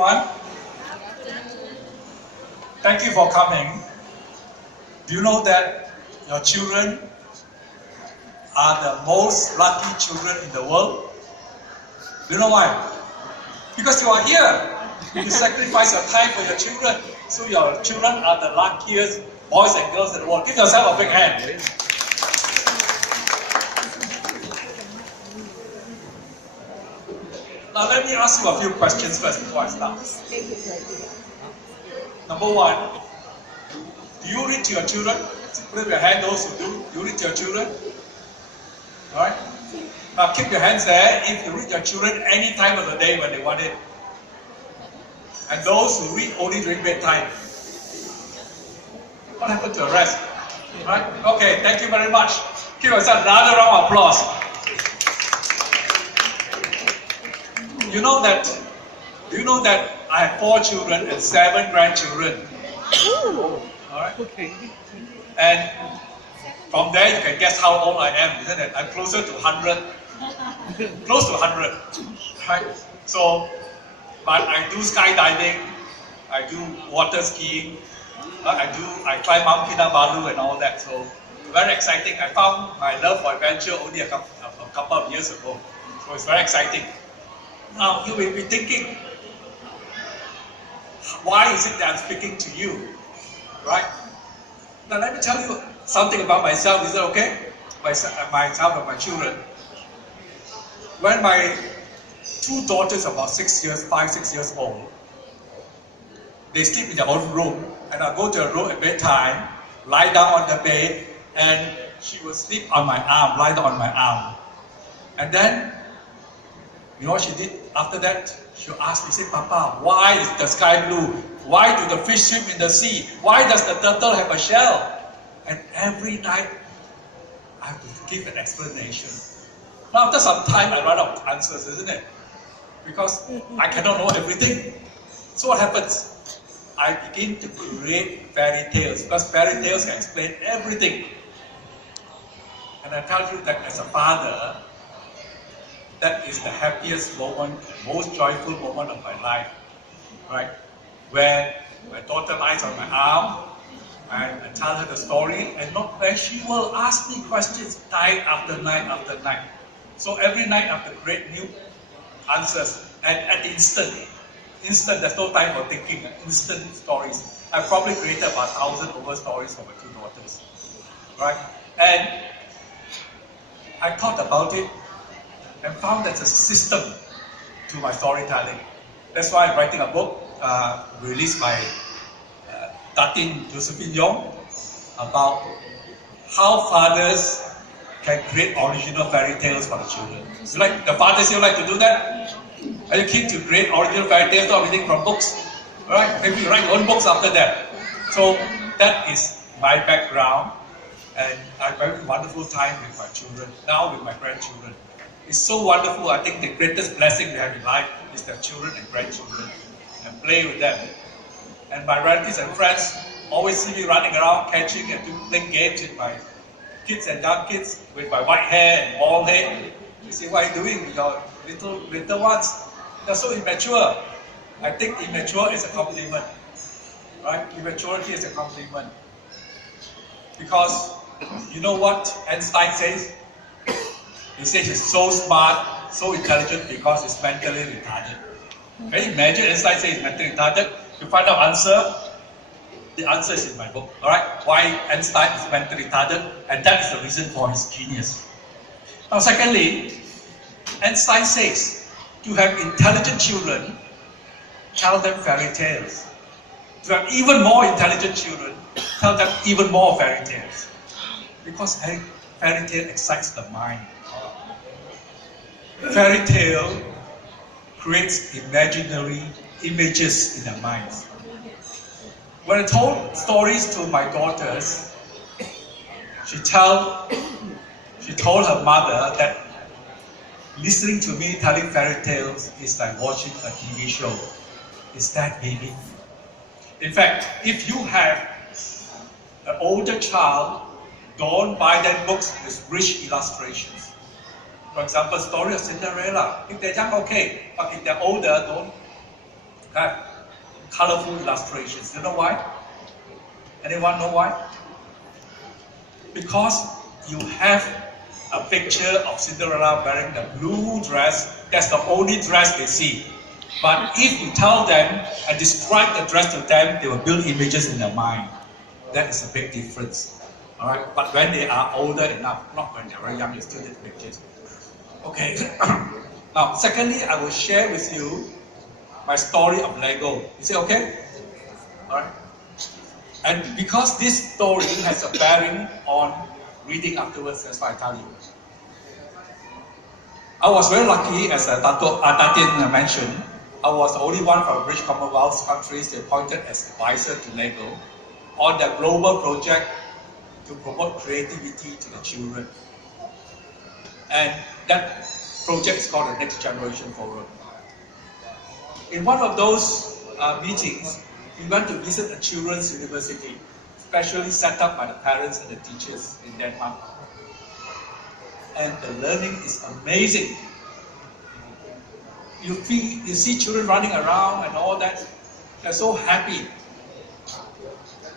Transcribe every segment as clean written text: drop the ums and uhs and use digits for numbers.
everyone. Thank you for coming. Do you know that your children are the most lucky children in the world? Do you know why? Because you are here. You sacrifice your time for your children. So your children are the luckiest boys and girls in the world. Give yourself a big hand. Now let me ask you a few questions first before I start. Number one, do you read to your children? Put up your hand, those who do. You read to your children? Alright? Now keep your hands there if you read to your children any time of the day when they want it. And those who read only during bedtime. What happened to the rest? Right? Okay, thank you very much. Give yourself another round of applause. Do you know that I have 4 children and 7 grandchildren? Alright? Okay. And from there you can guess how old I am, isn't it? I'm closer to 100. Close to 100. Right? So, but I do skydiving, I do water skiing, I climb Mount Kinabalu and all that. So, very exciting. I found my love for adventure only a couple of years ago. So it's very exciting. Now, you will be thinking, why is it that I'm speaking to you? Right? Now, let me tell you something about myself. Is that okay? Myself and my children. When my 2 daughters are about 5, 6 years old, they sleep in their own room, and I go to her room at bedtime, lie down on the bed, and she will sleep on my arm, lie down on my arm. And then, you know what she did? After that, she asked me, say, Papa, why is the sky blue? Why do the fish swim in the sea? Why does the turtle have a shell? And every night, I have to give an explanation. Now, after some time, I run out of answers, isn't it? Because I cannot know everything. So what happens? I begin to create fairy tales, because fairy tales can explain everything. And I tell you that as a father, that is the happiest moment, the most joyful moment of my life, right? When my daughter lies on my arm, and I tell her the story, and where she will ask me questions night after night after night. So every night I have to create new answers, and at instant, there's no time for thinking, instant stories. I've probably created about 1,000 over stories for my 2 daughters, right? And I thought about it, and found there's a system to my storytelling. That's why I'm writing a book released by Datin Josephine Yong about how fathers can create original fairy tales for the children. You like the fathers, you like to do that? Are you keen to create original fairy tales, not everything from books? Alright, maybe you write your own books after that. So that is my background, and I have a very wonderful time with my children, now with my grandchildren. It's so wonderful. I think the greatest blessing we have in life is their children and grandchildren, and play with them. And my relatives and friends always see me running around, catching and playing games with my kids and young kids, with my white hair and bald head. They say, what are you doing with your little ones? They're so immature. I think immature is a compliment, right? Immaturity is a compliment. Because you know what Einstein says? He says he's so smart, so intelligent because he's mentally retarded. Can you imagine Einstein says he's mentally retarded? To find out the answer is in my book. Alright? Why Einstein is mentally retarded, and that is the reason for his genius. Now secondly, Einstein says to have intelligent children, tell them fairy tales. To have even more intelligent children, tell them even more fairy tales. Because fairy tale excites the mind. Fairy tale creates imaginary images in their minds. When I told stories to my daughters, she told her mother that listening to me telling fairy tales is like watching a TV show. Is that baby? In fact, if you have an older child, don't buy them books with rich illustrations. For example, story of Cinderella. If they're young, okay. But if they're older, have colorful illustrations. You know why? Anyone know why? Because you have a picture of Cinderella wearing the blue dress. That's the only dress they see. But if you tell them and describe the dress to them, they will build images in their mind. That is a big difference. All right. But when they are older enough, not when they are very young, you still need pictures. Okay. Now, secondly, I will share with you my story of Lego. Is it okay? All right. And because this story has a bearing on reading afterwards, that's why I tell you. I was very lucky, as Datin mentioned. I was the only one from British Commonwealth countries appointed as advisor to LEGO on the global project to promote creativity to the children. And that project is called the Next Generation Forum. In one of those meetings, we went to visit a children's university, specially set up by the parents and the teachers in Denmark. And the learning is amazing. You see children running around and all that. They're so happy.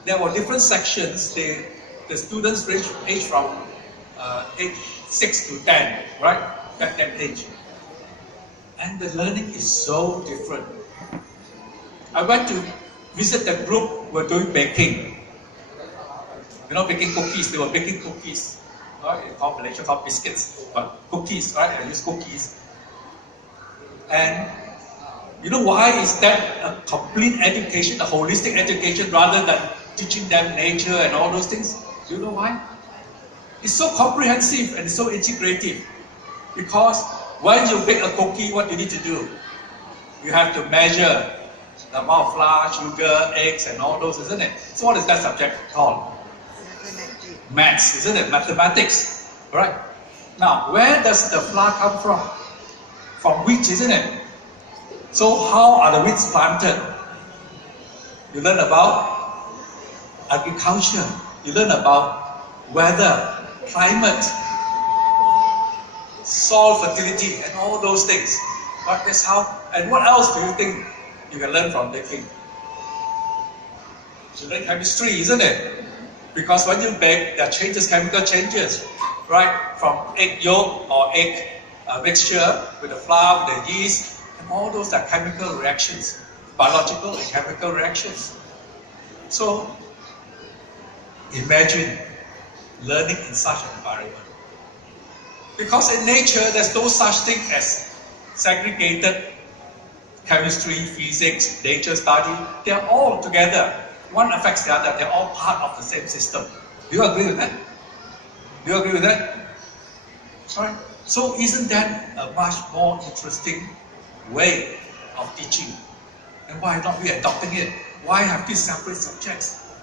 There were different sections. The students range from age 6 to 10, right? That age. And the learning is so different. I went to visit the group who were doing baking. You know, baking cookies. They were baking cookies. Right? In Malaysia called biscuits, but cookies, right? I use cookies. And you know why is that a complete education, a holistic education, rather than teaching them nature and all those things? Do you know why? It's so comprehensive and so integrative. Because when you bake a cookie, what you need to do? You have to measure the amount of flour, sugar, eggs, and all those, isn't it? So what is that subject called? Maths, isn't it? Mathematics, right? Now, where does the flour come from? From wheat, isn't it? So how are the wheats planted? You learn about agriculture. You learn about weather, climate, soil fertility, and all those things. But that's how. And what else do you think you can learn from baking? You learn chemistry, isn't it? Because when you bake, there are changes, chemical changes, right? From egg yolk or egg mixture with the flour, with the yeast, and all those are chemical reactions, biological and chemical reactions. So, imagine learning in such an environment. Because in nature, there's no such thing as segregated chemistry, physics, nature study. They're all together. One affects the other. They're all part of the same system. Do you agree with that? Do you agree with that? Right? So isn't that a much more interesting way of teaching? And why not we adopting it? Why have these separate subjects?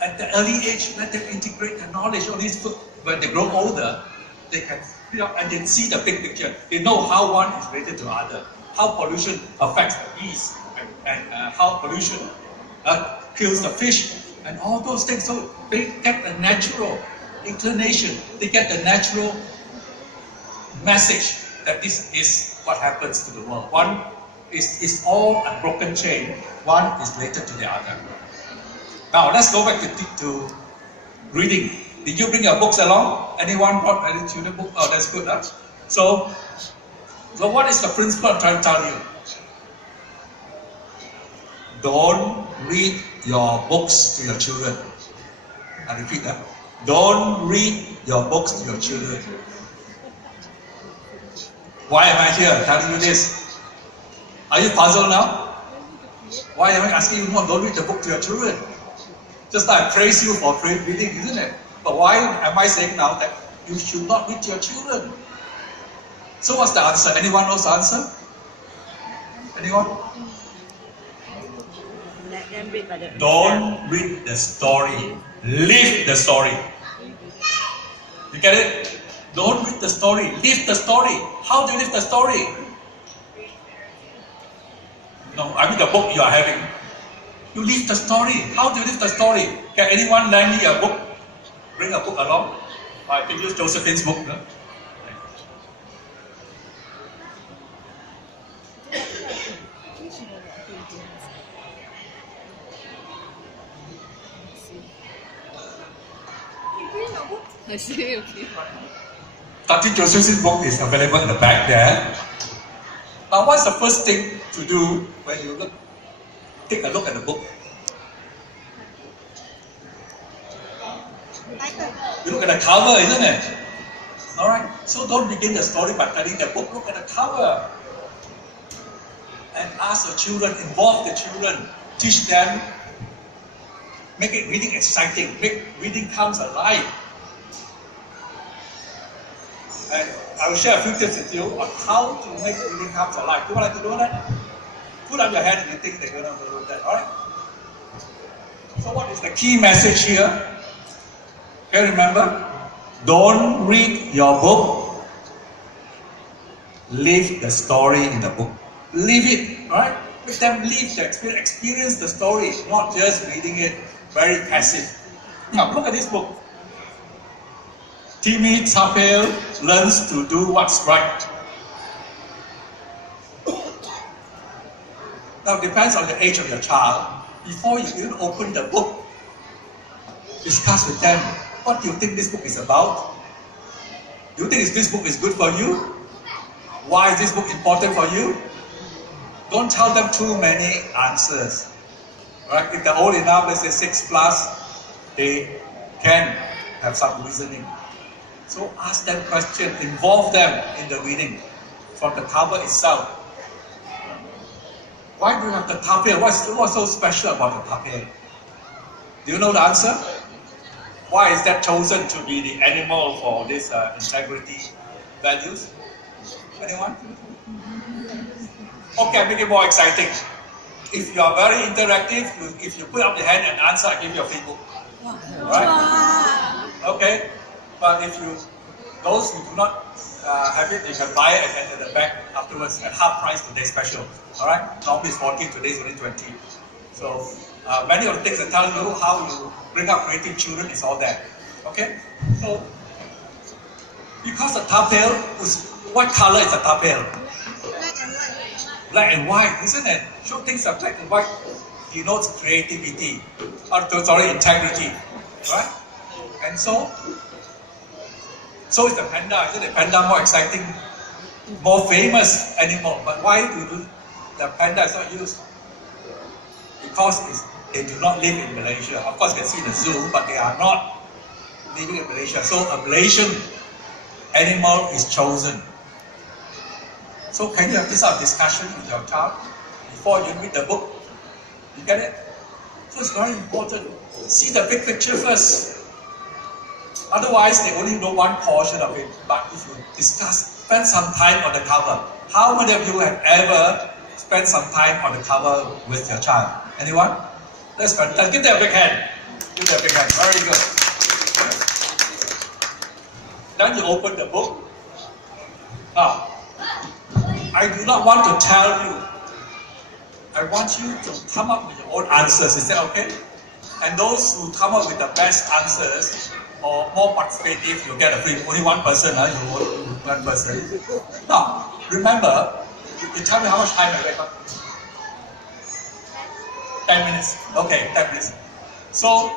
At the early age, let them integrate the knowledge of these. When they grow older, they can, and they see the big picture. They know how one is related to the other, how pollution affects the bees, and how pollution kills the fish, and all those things. So they get the natural inclination, they get the natural message that this is what happens to the world. One is all a broken chain, one is related to the other. Now let's go back to reading. Did you bring your books along? Anyone brought any tutor book? Oh, that's good. Huh? So what is the principle I'm trying to tell you? Don't read your books to your children. I repeat that. Don't read your books to your children. Why am I here telling you this? Are you puzzled now? Why am I asking you, no, don't read the book to your children? Just like I praise you for reading, isn't it? But why am I saying now that you should not read to your children? So what's the answer? Anyone knows the answer? Anyone? Don't read the story. Live the story. You get it? Don't read the story. Live the story. How do you live the story? No, I mean the book you are having. You live the story. How do you live the story? Can anyone lend me a book? Bring a book along. I can use Josephine's book. No? I see, okay. Tati Joseph's book is available in the back there. Now, what's the first thing to do when you take a look at the book? You look at the cover, isn't it? Alright, so don't begin the story by telling the book, look at the cover. And ask your children, involve the children, teach them, make it reading exciting, make reading comes alive. And I will share a few tips with you on how to make reading comes alive. Do you like to do that? Put up your hand if you think they're going to do that, alright? So what is the key message here? Okay, remember? Don't read your book. Leave the story in the book. Leave it, right? Make them live the experience the story, not just reading it very passive. Now, look at this book. Timmy Turtle learns to do what's right. Now, it depends on the age of your child. Before you even open the book, discuss with them, what do you think this book is about? Do you think this book is good for you? Why is this book important for you? Don't tell them too many answers. Right? If they're old enough, let's say 6+, they can have some reasoning. So ask them questions, involve them in the reading from the cover itself. Why do you have the tapir? What's so special about the tapir? Do you know the answer? Why is that chosen to be the animal for this integrity values? Anyone? Okay, make it more exciting. If you are very interactive, if you put up your hand and answer, I give you a free book. Right? Okay. But if you, those who do not have it, you can buy it at the back afterwards at half price today special. Alright? Normally it's 14, today is only 20. So many of the things that tell you how you bring up creative children is all there. Okay? So because the tapir is, what color is the tapir? Black and white, isn't it? Show things are black and white denotes creativity. Integrity. Right? And so is the panda, isn't it? Panda more exciting, more famous animal. But why do the panda is not used? Because they do not live in Malaysia. Of course, you can see the zoo, but they are not living in Malaysia. So a Malaysian animal is chosen. So can you have this sort of discussion with your child before you read the book? You get it? So it's very important. See the big picture first. Otherwise, they only know one portion of it. But if you discuss, spend some time on the cover. How many of you have ever spent some time on the cover with your child? Anyone? That's fantastic. Give them a big hand. Give them a big hand. Very good. Then you open the book. Now, I do not want to tell you. I want you to come up with your own answers. Is that okay? And those who come up with the best answers or more participative, you get a free. Only one person, you vote one person. Now, remember, you tell me how much time I wake up. 10 minutes. Okay, 10 minutes. So,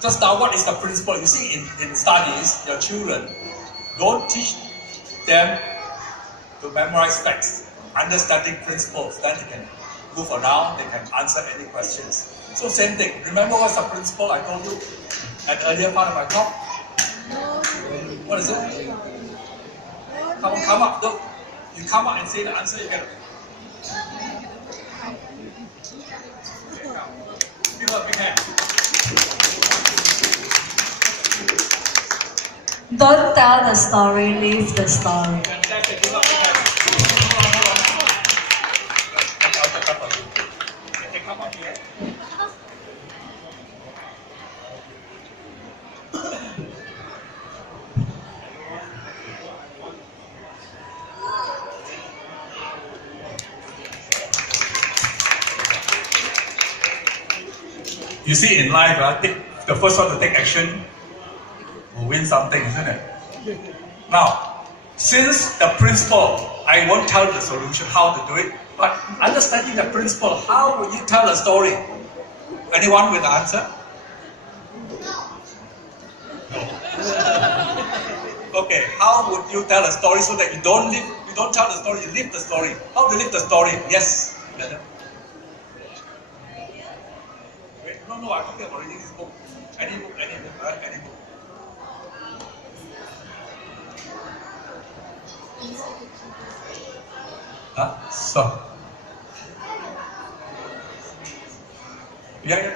just now, what is the principle? You see, in studies, your children, don't teach them to memorize facts, understanding principles, then they can move around, they can answer any questions. So same thing, remember what's the principle I told you at the earlier part of my talk? What is it? Come up, look. You come up and say the answer, you get it. Give her a big hand. Don't tell the story, leave the story. Fantastic, give her a big hand. Come up here. You see, in life, the first one to take action will win something, isn't it? Now, since the principle, I won't tell the solution how to do it, but understanding the principle, how will you tell a story? Anyone with the answer? Okay, how would you tell a story so that you don't tell the story, you live the story? How to live the story? Yes, madam. Wait, no, I'm talking about reading this book. Any book, right? Any book. So. Yeah.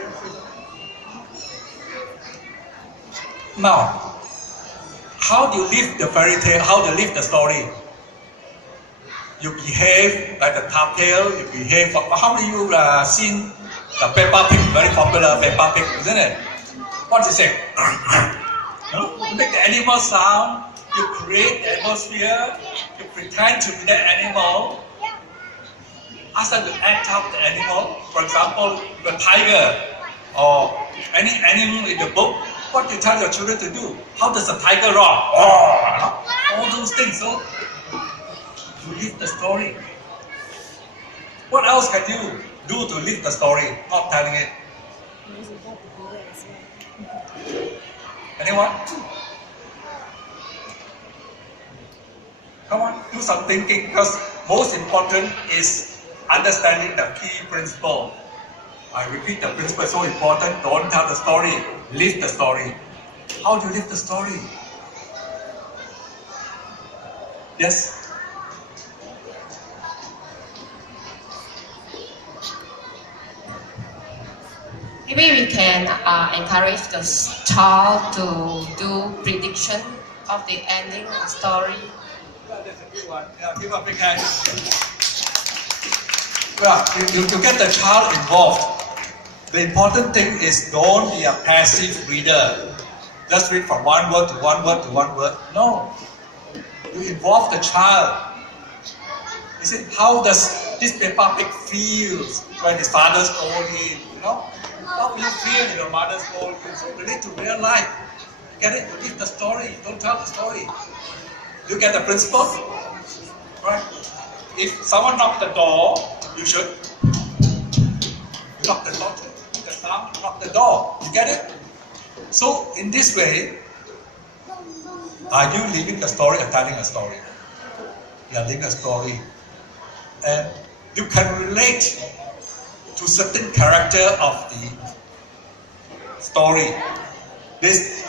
Now, how do you live the fairy tale? How do you live the story? You behave like the tail. You behave. How many of you seen the Peppa Pig? Very popular Peppa Pig, isn't it? What does it say? No? You make the animal sound. You create the atmosphere. You pretend to be the animal. Ask them to act out the animal. For example, the tiger or any animal in the book. What do you tell your children to do? How does a tiger roar? All those things. So to live the story. What else can you do to live the story? Not telling it. Anyone? Come on, do some thinking, because most important is understanding the key principle. I repeat, the principle is so important. Don't tell the story, live the story. How do you live the story? Yes? Maybe we can encourage the child to do prediction of the ending of the story. That's a good one. Yeah, give a big hand. Well, you get the child involved. The important thing is don't be a passive reader. Just read from one word to one word to one word. No. You involve the child. You see, how does this Peppa Pig feels when his father scold him? You know? How do you feel when your mother scold you? So relate to real life. Get it? You give the story. Don't tell the story. You get the principle? Right? If someone knocks the door, you should knock the door. The sound, knock the door. You get it? So in this way, are you living the story or telling a story? You are living a story. And you can relate to certain character of the story. This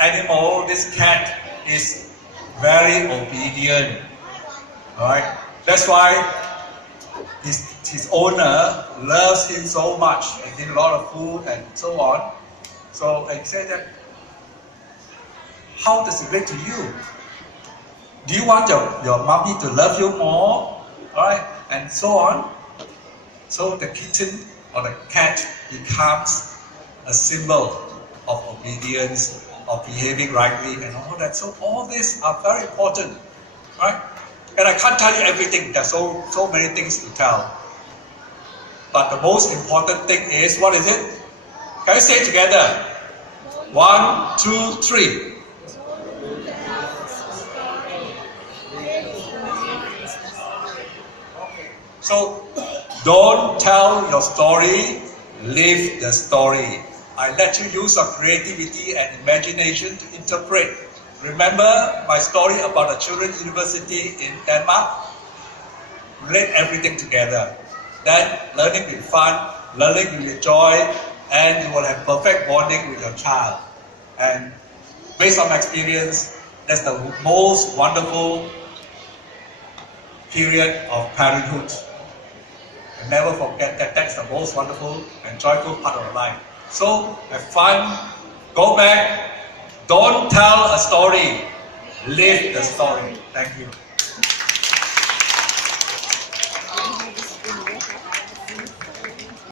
animal, this cat is very obedient. Alright? That's why his owner loves him so much and gives a lot of food and so on. So I say that, how does it relate to you? Do you want your mommy to love you more? Alright? And so on. So the kitten or the cat becomes a symbol of obedience, of behaving rightly and all that. So all these are very important. Right? And I can't tell you everything. There's so many things to tell. But the most important thing is, what is it? Can we say it together? 1, 2, 3. So, don't tell your story, live the story. I let you use your creativity and imagination to interpret. Remember my story about the Children's University in Denmark? Relate everything together. Then learning will be fun, learning will be joy, and you will have perfect bonding with your child. And based on my experience, that's the most wonderful period of parenthood. And never forget that that's the most wonderful and joyful part of life. So have fun, go back, don't tell a story, live the story. Thank you.